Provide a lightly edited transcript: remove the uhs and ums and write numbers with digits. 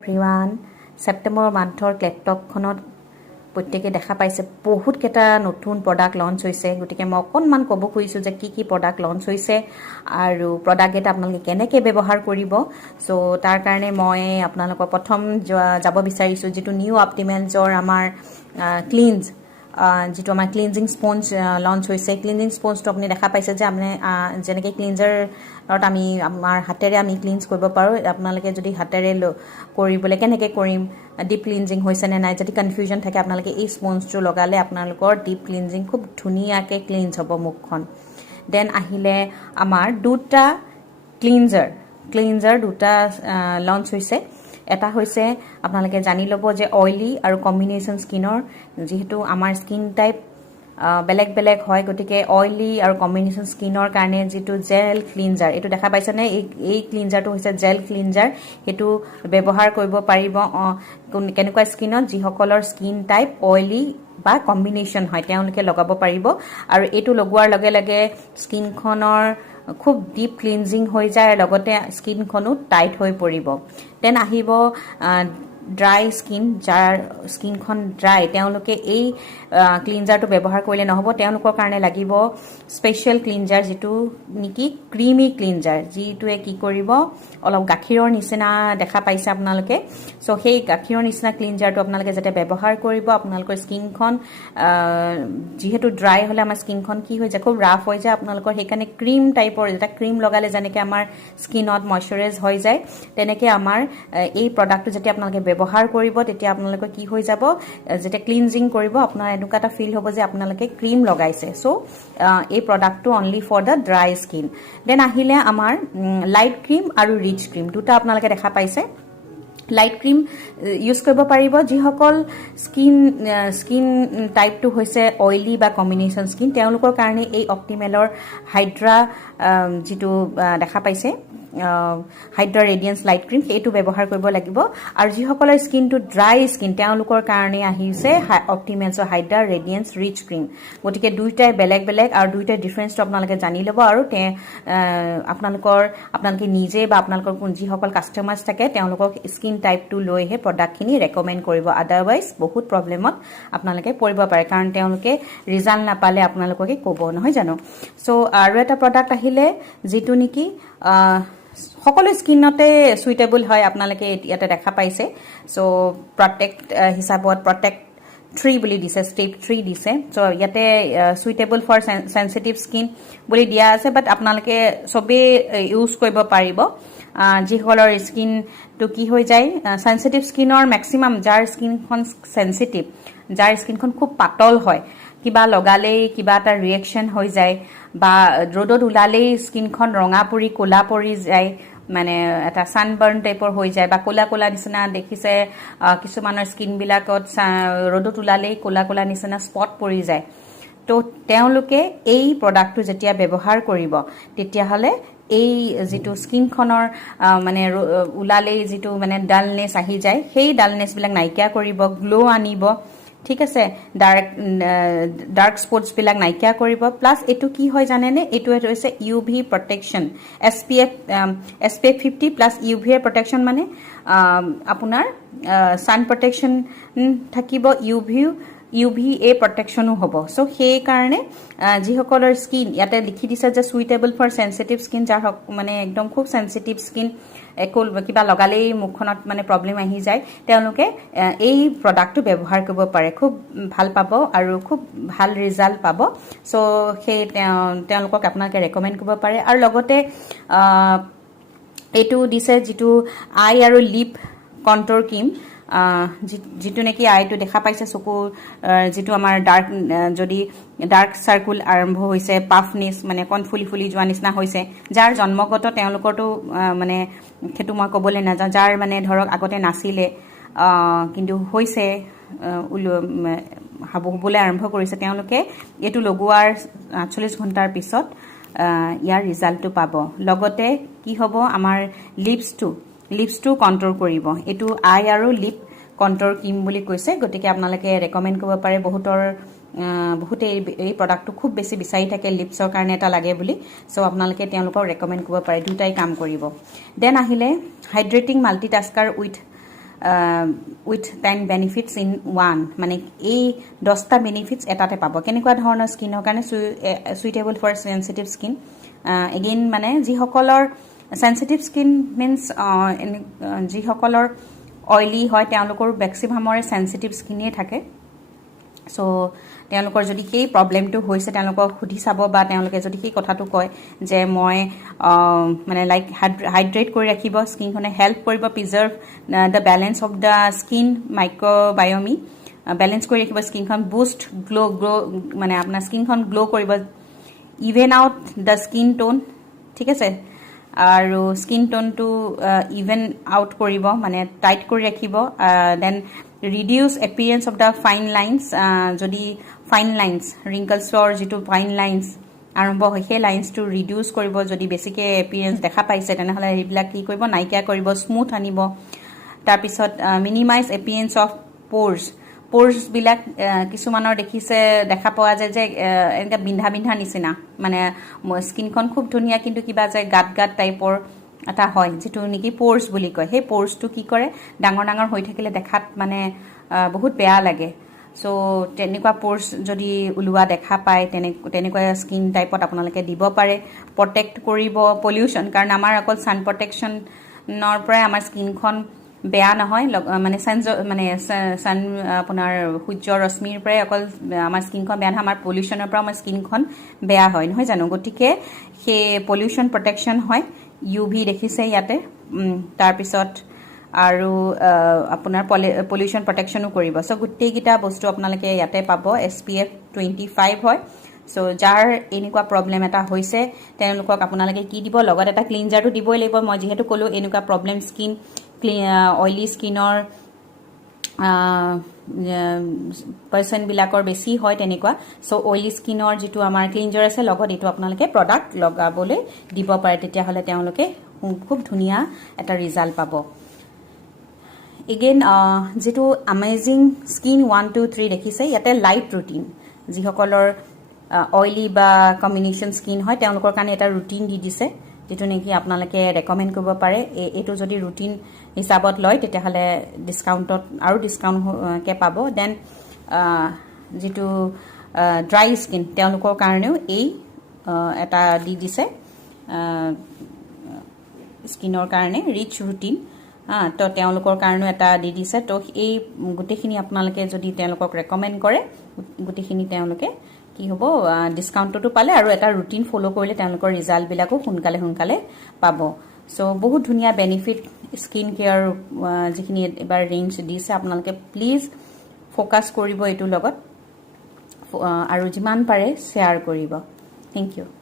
everyone September মান্থৰ ক্লেটকখনত প্ৰত্যেকে দেখা পাইছে বহুত কেইটা নতুন প্ৰডাক্ট লঞ্চ হৈছে গতিকে মই অকণমান ক'ব খুজিছোঁ যে কি প্ৰডাক্ট লঞ্চ হৈছে আৰু প্ৰডাক্ট এটা আপোনালোকে কেনেকৈ ব্যৱহাৰ কৰিব সো তাৰ কাৰণে মই আপোনালোকৰ প্ৰথম যাব বিচাৰিছোঁ যেটো নিউ অপটিমেলছৰ আমাৰ ক্লিনজ যেটো আমাৰ ক্লিনজিং স্পঞ্জ লঞ্চ হৈছে ক্লিনজিং স্পঞ্জটো আপুনি দেখা পাইছে যে আপুনি যেনেকৈ ক্লিনজাৰত আমি আমাৰ হাতেৰে আমি ক্লিনজ কৰিব পাৰোঁ আপোনালোকে যদি হাতেৰে কৰিবলৈ কেনেকৈ কৰিম ডিপ ক্লিনজিং হৈছে নে নাই যদি কনফিউজন থাকে আপোনালোকে এই স্পঞ্জটো লগালে আপোনালোকৰ ডিপ ক্লিনজিং খুব ধুনীয়াকৈ ক্লিনজ হ'ব মুখখন দেন আহিলে আমাৰ দুটা ক্লিনজাৰ দুটা লঞ্চ হৈছে এটা হৈছে আপোনালোকে জানি ল'ব যে অইলি আৰু কম্বিনেশ্যন স্কিনৰ যেহেতু আমাৰ স্কিন টাইপ বেলেগ হয় গতিকে অইলি আৰু কম্বিনেশ্যন স্কিনৰ কাৰণে যেটো জেল ক্লিনজাৰ এইটো দেখা পাইছেনে এই ক্লিনজাৰটো হৈছে জেল ক্লিনজাৰ সেইটো ব্যৱহাৰ কৰিব পাৰিব কেনেকুৱা স্কিনত যিসকলৰ স্কিন টাইপ অইলি বা কম্বিনেশ্যন হয় তেওঁলোকে লগাব পাৰিব আৰু এইটো লগোৱাৰ লগে লগে স্কিনখনৰ খুব ডিপ ক্লিনজিং হৈ যায় আৰু লগতে স্কিনখনো টাইট হৈ পৰিব দেন আহিব ড্ৰাই স্কিন যাৰ স্কিনখন ড্ৰাই তেওঁলোকে এই ক্লিনজাৰটো ব্যৱহাৰ কৰিলে নহ'ব তেওঁলোকৰ কাৰণে লাগিব স্পেচিয়েল ক্লিনজাৰ যেটো নেকি ক্ৰিমি ক্লিনজাৰ যিটোৱে কি কৰিব অলপ গাখীৰৰ নিচিনা দেখা পাইছে আপোনালোকে সো সেই গাখীৰৰ নিচিনা ক্লিনজাৰটো আপোনালোকে যাতে ব্যৱহাৰ কৰিব আপোনালোকৰ স্কিনখন যেহেতু ড্ৰাই হ'লে আমাৰ স্কিনখন কি হৈ যায় খুব ৰাফ হৈ যায় আপোনালোকৰ সেইকাৰণে ক্ৰীম টাইপৰ এটা ক্ৰীম লগালে যেনেকৈ আমাৰ স্কিনত ময়শ্চাৰাইজ হৈ যায় তেনেকৈ আমাৰ এই প্ৰডাক্টটো যেতিয়া আপোনালোকে ব্যৱহাৰ কৰিব তেতিয়া আপোনালোকৰ কি হৈ যাব যেতিয়া ক্লিনজিং কৰিব আপোনাৰ এনেকুৱা এটা ফিল হ'ব যে আপোনালোকে ক্ৰীম লগাইছে সো এই প্ৰডাক্টটো only for the dry skin then আহিলে আমাৰ লাইট ক্ৰীম আৰু ৰিচ ক্ৰীম দুটা আপোনালোকে দেখা পাইছে লাইট ক্ৰীম ইউজ কৰিব পাৰিব যিসকল স্কিন টাইপটো হৈছে অইলি বা কম্বিনেশ্যন স্কিন তেওঁলোকৰ কাৰণে এই অপটিমেলৰ হাইড্ৰা যেটো দেখা পাইছে হাইড্ৰা ৰেডিয়েন্স লাইট ক্ৰীম এইটো ব্যৱহাৰ কৰিব লাগিব আৰু যিসকলৰ স্কিনটো ড্ৰাই স্কিন তেওঁলোকৰ কাৰণে আহিছে অপটিমেলছৰ হাইড্ৰা ৰেডিয়েন্স ৰিচ ক্ৰীম গতিকে দুইটাই বেলেগ আৰু দুইটাই ডিফাৰেন্সটো আপোনালোকে জানি ল'ব আৰু আপোনালোকে নিজে বা আপোনালোকৰ যিসকল কাষ্টমাৰ্ছ থাকে তেওঁলোকৰ স্কিন টাইপটো লৈহে প্ৰডাক্টখিনি ৰেকমেণ্ড কৰিব আদাৰৱাইজ বহুত প্ৰব্লেমত আপোনালোকে পৰিব পাৰে কাৰণ তেওঁলোকে ৰিজাল্ট নাপালে আপোনালোককে ক'ব নহয় জানো সো আৰু এটা প্ৰডাক্ট আহিলে যেটো নেকি সকলো স্কিনতে সুইটেবল হয় আপোনালোকে ইয়াতে দেখা পাইছে সো প্ৰটেক্ট হিচাপত প্ৰটেক্ট 3 বুলি দিছে স্টেপ 3 দিছে সো ইয়াতে সুইটেবল ফৰ সেনসিটিভ স্কিন বুলি দিয়া আছে বাট আপোনালোকে সবে ইউজ কৰিব পাৰিব যিসকলৰ স্কিনটো কি হৈ যায় সেনসিটিভ স্কিনৰ ম্যাক্সিমাম যাৰ স্কিনখন সেনসিটিভ যাৰ স্কিনখন খুব পাতল হয় কিবা লগালেই কিবা এটা ৰিয়েকশন হৈ যায় বা ৰ'দত উলালেই স্কিনখন ৰঙা পৰি কোলা পৰি যায় মানে এটা সানবাৰ্ন টাইপৰ হৈ যায় বা কোলা নিচিনা দেখিছে কিছুমানৰ স্কিন বিলাকত ৰ'দত উলালেই কোলা নিচিনা স্পট পৰি যায় তো তেওঁলোকে এই প্ৰডাক্টটো যেতিয়া ব্যৱহাৰ কৰিব তেতিয়া হলে এই যেটো স্কিনখনৰ মানে উলালেই যেটো মানে ডালনেস আহি যায় সেই ডালনেস বিলাক নাইকিয়া কৰিব গ্লো আনিব ঠিক আছে ডাৰ্ক স্পটছ বিলাক নাইকিয়া কৰিব প্লাস এটো কি হয় জানেনে এটো হৈছে UV protection SPF 50 plus UV protection মানে আপোনাৰ সান প্ৰটেকচন থাকিব UVA প্ৰটেকচনো হ'ব সো সেই কাৰণে যিসকলৰ স্কিন ইয়াতে লিখি দিছে যে সুইটেবল ফৰ সেনসিটিভ স্কিন যাৰ মানে একদম খুব সেনসিটিভ স্কিন একল কিবা লগালেই মুখখনত মানে প্ৰবলেম আহি যায় তেওঁলোকে এই প্ৰডাক্টটো ব্যৱহাৰ কৰিব পাৰে খুব ভাল পাব আৰু খুব ভাল ৰিজাল্ট পাব সো সেই তেওঁলোকক আপোনালোকে ৰেকমেণ্ড কৰিব পাৰে আৰু লগতে এটো দিছে যেটো আই আৰু লিপ কন্ট্ৰোৰ ক্ৰীম যেটো নেকি আইটো দেখা পাইছে চকু যেটো আমাৰ যদি ডাৰ্ক সাৰ্কুল আৰম্ভ হৈছে পাফনেস মানে কোন ফুলি যোৱা নিচিনা হৈছে যাৰ জন্মগত তেওঁলোকৰটো মানে খেতু মই ক'বলৈ নাযাওঁ যাৰ মানে ধৰক আগতে নাছিলে কিন্তু হৈছে হ'বলৈ আৰম্ভ কৰিছে তেওঁলোকে এটো লগোৱাৰ 48 ঘণ্টাৰ পিছত ইয়াৰ ৰিজাল্টটো পাব লগতে কি হ'ব আমাৰ লিপছটো কন্ট্ৰোল কৰিব এটো আই আৰু লিপ কন্ট্ৰোল ক্ৰীম বুলি কৈছে গতিকে আপোনালোকে ৰেকমেণ্ড কৰিব পাৰে বহুতে এই প্ৰডাক্টটো খুব বেছি বিচাৰি থাকে লিপছৰ কাৰণে এটা লাগে বুলি সো আপোনালোকে তেওঁলোকক ৰেকমেণ্ড কৰিব পাৰে দুটাই কাম কৰিব দেন আহিলে hydrating multitasker with with 10 benefits in one মানে এই 10টা বেনিফিটছ এটাতে পাব কেনেকুৱা ধৰণৰ স্কিনৰ কাৰণে suitable for sensitive skin again মানে যিসকলৰ সেনসিটিভ স্কিন মিন্স যিসকলৰ অইলি হয় তেওঁলোকৰ মেক্সিমামৰে সেনসিটিভ স্কিনেই থাকে সো তেওঁলোকৰ যদি সেই প্ৰবলেমটো হৈছে তেওঁলোকক সুধি চাব বা তেওঁলোকে যদি সেই কথাটো কয় যে মই মানে লাইক হাইড্ৰেট কৰি ৰাখিব স্কিনখনে হেল্প কৰিব preserve the balance of the skin microbiome balance কৰি ৰাখিব স্কিনখন বুষ্ট গ্লো মানে আপোনাৰ স্কিনখন গ্লো কৰিব even out the skin tone ঠিক আছে আৰু স্কিন টোনটো ইভেন আউট কৰিব মানে টাইট কৰি ৰাখিব then reduce appearance of the fine lines যদি ফাইন লাইন্স ৰিংকলছৰ যিটো ফাইন লাইন্স আৰম্ভ হয় সেই লাইন্সটো ৰিডিউচ কৰিব যদি বেছিকৈ এপিয়াৰেন্স দেখা পাইছে তেনেহ'লে এইবিলাক কি কৰিব নাইকিয়া কৰিব স্মুথ আনিব তাৰপিছত মিনিমাইজ এপিয়াৰেন্স অফ প'ৰ্ছবিলাক কিছুমানৰ দেখা পোৱা যায় যে এনেকৈ বিন্ধা নিচিনা মানে স্কিনখন খুব ধুনীয়া কিন্তু কিবা যে গাত টাইপৰ এটা হয় যেটো নেকি প'ৰ্ছ বুলি কয় সেই প'ৰ্ছটো কি কৰে ডাঙৰ হৈ থাকিলে দেখাত মানে বহুত বেয়া লাগে সো তেনেকুৱা প'ৰ্ছ যদি উলোৱা দেখা পায় তেনেকুৱা স্কিন টাইপত আপোনালোকে দিব পাৰে প্ৰটেক্ট কৰিব পলিউশ্যন কাৰণ আমাৰ অকল সান প্ৰটেকশ্যনৰ পৰাই আমাৰ স্কিনখন বেয়া নহয় মানে সান আপোনাৰ সূৰ্যৰ ৰশ্মিৰ পৰাই অকল আমাৰ স্কিনখন বেয়া নহয় আমাৰ পলিউশ্যনৰ পৰা আমাৰ স্কিনখন বেয়া হয় নহয় জানো গতিকে সেই পলিউশ্যন প্ৰটেকশ্যন হয় UV দেখিছে ইয়াতে তাৰপিছত আৰু আপোনাৰ পলিউশ্যন প্ৰটেকশ্যনো কৰিব সো গোটেইকেইটা বস্তু আপোনালোকে ইয়াতে পাব SPF 25 হয় সো যাৰ এনেকুৱা প্ৰবলেম এটা হৈছে তেওঁলোকক আপোনালোকে কি দিব লগত এটা ক্লিনজাৰটো দিবই লাগিব মই যেহেতু ক'লো এনেকুৱা প্ৰবলেম স্কিন অইলি স্কিনৰ পাৰ্চনবিলাকৰ বেছি হয় তেনেকুৱা সো অইলি স্কিনৰ যিটো আমাৰ ক্লিনজাৰ আছে লগত এইটো আপোনালোকে প্ৰডাক্ট লগাবলৈ দিব পাৰে তেতিয়াহ'লে তেওঁলোকে খুব ধুনীয়া এটা ৰিজাল্ট পাব এগেইন যেটো আমেজিং স্কিন 1 2 3 দেখিছে ইয়াতে লাইট ৰুটিন যিসকলৰ অইলি বা কম্বিনেশ্যন স্কিন হয় তেওঁলোকৰ কাৰণে এটা ৰুটিন দি দিছে যেটো নেকি আপোনালোকে ৰেকমেণ্ড কৰিব পাৰে এইটো যদি ৰুটিন হিচাপত লয় তেতিয়াহ'লে ডিসকাউণ্টত আৰু ডিসকাউণ্ট কে পাব দেন যেটো ড্ৰাই স্কিন তেওঁলোকৰ কাৰণেও এই এটা দি দিছে স্কিনৰ কাৰণে ৰিচ ৰুটিন তো তেওঁলোকৰ কাৰণেও এটা দি দিছে তো এই গোটেইখিনি আপোনালোকে যদি তেওঁলোকক ৰেকমেণ্ড কৰে গোটেইখিনি তেওঁলোকে কি হ'ব ডিসকাউণ্টটো পালে আৰু এটা ৰুটিন ফলো কৰিলে তেওঁলোকৰ ৰিজাল্টবিলাকো সোনকালে পাব সো বহুত ধুনীয়া বেনিফিট স্কিন কেয়াৰ যিখিনি এবাৰ ৰেঞ্জ দিছে আপোনালোকে প্লিজ ফোকাস কৰিব এইটো লগত আৰু যিমান পাৰে শ্বেয়াৰ কৰিব থ্যাংক ইউ